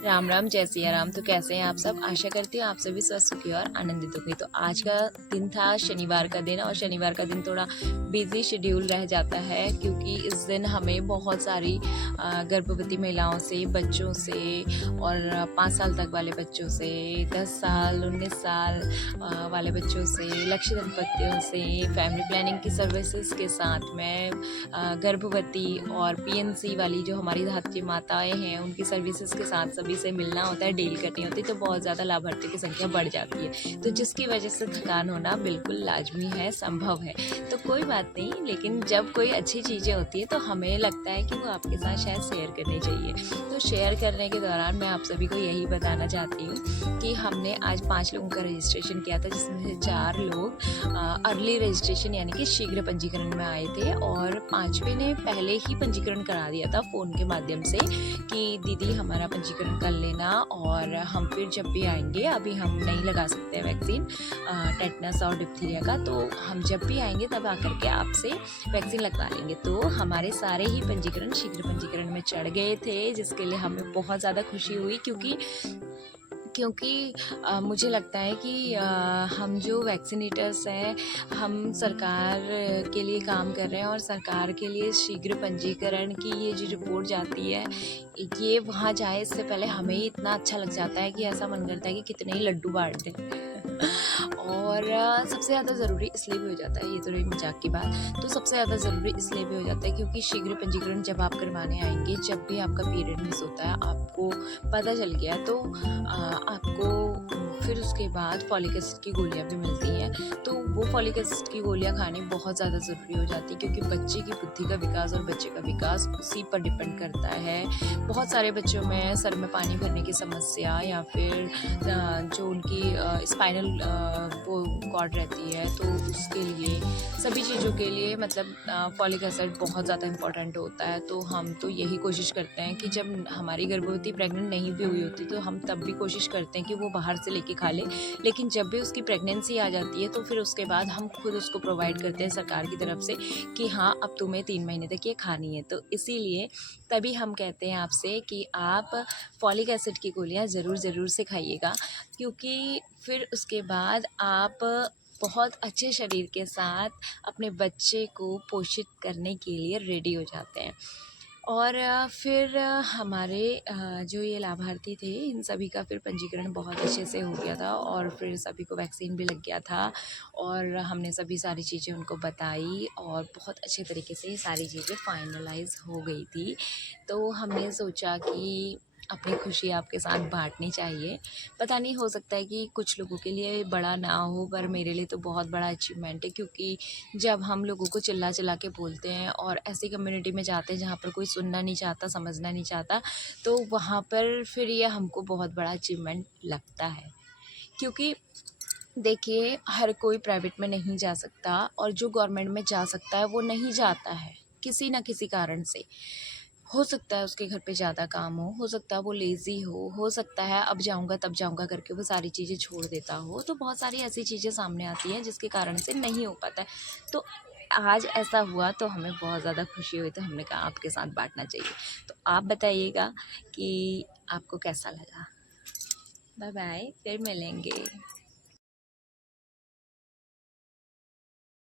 राम राम, जय सिया राम। तो कैसे हैं आप सब? आशा करती हूँ आप सभी स्वस्थ सुखी और आनंदित होंगे। तो आज का दिन था शनिवार का दिन, और शनिवार का दिन थोड़ा बिजी शेड्यूल रह जाता है, क्योंकि इस दिन हमें बहुत सारी गर्भवती महिलाओं से, बच्चों से, और 5 साल तक वाले बच्चों से, 10 साल 19 साल वाले बच्चों से, लक्षित दंपतियों से, फैमिली प्लानिंग की सर्विसेज के साथ में गर्भवती और पीएनसी वाली जो हमारी धात्री माताएं हैं उनकी सर्विसेज के साथ सभी से मिलना होता है, डील करनी होती है। तो बहुत ज़्यादा लाभार्थियों की संख्या बढ़ जाती है, तो जिसकी वजह से थकान होना बिल्कुल लाजमी है, संभव है। तो कोई बात नहीं, लेकिन जब कोई अच्छी चीज़ें होती है तो हमें लगता है कि वो आपके साथ शायद शेयर करनी चाहिए। तो शेयर करने के दौरान मैं आप सभी को यही बताना चाहती हूँ कि हमने आज 5 लोगों का रजिस्ट्रेशन किया था, जिसमें से 4 लोग अर्ली रजिस्ट्रेशन यानी कि शीघ्र पंजीकरण में आए थे, और 5वें ने पहले ही पंजीकरण करा दिया था फ़ोन के माध्यम से कि दीदी हमारा पंजीकरण कर लेना, और हम फिर जब भी आएंगे, अभी हम नहीं लगा सकते वैक्सीन टेटनस और डिप्थीरिया का, तो हम जब भी आएंगे तब आकर के आपसे वैक्सीन लगवा लेंगे। तो हमारे सारे ही पंजीकरण शीघ्र पंजीकरण में चढ़ गए थे, जिसके लिए हमें बहुत ज़्यादा खुशी हुई, क्योंकि मुझे लगता है कि हम जो वैक्सीनेटर्स हैं, हम सरकार के लिए काम कर रहे हैं, और सरकार के लिए शीघ्र पंजीकरण की ये जो रिपोर्ट जाती है, ये वहाँ जाए इससे पहले हमें ही इतना अच्छा लग जाता है कि ऐसा मन करता है कि कितने ही लड्डू बांट दें। और सबसे ज़्यादा ज़रूरी इसलिए भी हो जाता है, ये तो रही मजाक की बात, तो सबसे ज़्यादा ज़रूरी इसलिए भी हो जाता है क्योंकि शीघ्र पंजीकरण जब आप करवाने आएंगे, जब भी आपका पीरियड मिस होता है, आपको पता चल गया, तो आपको फिर उसके बाद फॉलिक एसिड की गोलियां भी मिलती हैं। तो वो फॉलिक एसिड की गोलियां खानी बहुत ज़्यादा ज़रूरी हो जाती है, क्योंकि बच्चे की बुद्धि का विकास और बच्चे का विकास उसी पर डिपेंड करता है। बहुत सारे बच्चों में सर में पानी भरने की समस्या, या फिर जो उनकी स्पाइनल वो कॉर्ड रहती है, तो उसके लिए सभी चीज़ों के लिए मतलब फॉलिक एसिड बहुत ज़्यादा इंपॉर्टेंट होता है। तो हम तो यही कोशिश करते हैं कि जब हमारी गर्भवती प्रेग्नेंट नहीं भी हुई होती, तो हम तब भी कोशिश करते हैं कि वो बाहर से लेके खा ले, लेकिन जब भी उसकी प्रेगनेंसी आ जाती है तो फिर उसके बाद हम खुद उसको प्रोवाइड करते हैं सरकार की तरफ से कि हाँ, अब तुम्हें 3 महीने तक ये खानी है। तो इसीलिए तभी हम कहते हैं आपसे कि आप फॉलिक एसिड की गोलियाँ ज़रूर से खाइएगा, क्योंकि फिर उसके बाद आप बहुत अच्छे शरीर के साथ अपने बच्चे को पोषित करने के लिए रेडी हो जाते हैं। और फिर हमारे जो ये लाभार्थी थे, इन सभी का फिर पंजीकरण बहुत अच्छे से हो गया था, और फिर सभी को वैक्सीन भी लग गया था, और हमने सभी सारी चीज़ें उनको बताई, और बहुत अच्छे तरीके से ये सारी चीज़ें फाइनलाइज हो गई थी। तो हमने सोचा कि अपनी खुशी आपके साथ बांटनी चाहिए। पता नहीं, हो सकता है कि कुछ लोगों के लिए बड़ा ना हो, पर मेरे लिए तो बहुत बड़ा अचीवमेंट है, क्योंकि जब हम लोगों को चिल्ला चिल्ला के बोलते हैं और ऐसी कम्युनिटी में जाते हैं जहाँ पर कोई सुनना नहीं चाहता, समझना नहीं चाहता, तो वहाँ पर फिर ये हमको बहुत बड़ा अचीवमेंट लगता है। क्योंकि देखिए, हर कोई प्राइवेट में नहीं जा सकता, और जो गवर्नमेंट में जा सकता है वो नहीं जाता है किसी ना किसी कारण से। हो सकता है उसके घर पे ज़्यादा काम हो सकता है वो लेज़ी हो सकता है अब जाऊँगा तब जाऊँगा करके वो सारी चीज़ें छोड़ देता हो। तो बहुत सारी ऐसी चीज़ें सामने आती हैं जिसके कारण से नहीं हो पाता है। तो आज ऐसा हुआ तो हमें बहुत ज़्यादा खुशी हुई, तो हमने कहा आपके साथ बाँटना चाहिए। तो आप बताइएगा कि आपको कैसा लगा? बाय बाय, फिर मिलेंगे।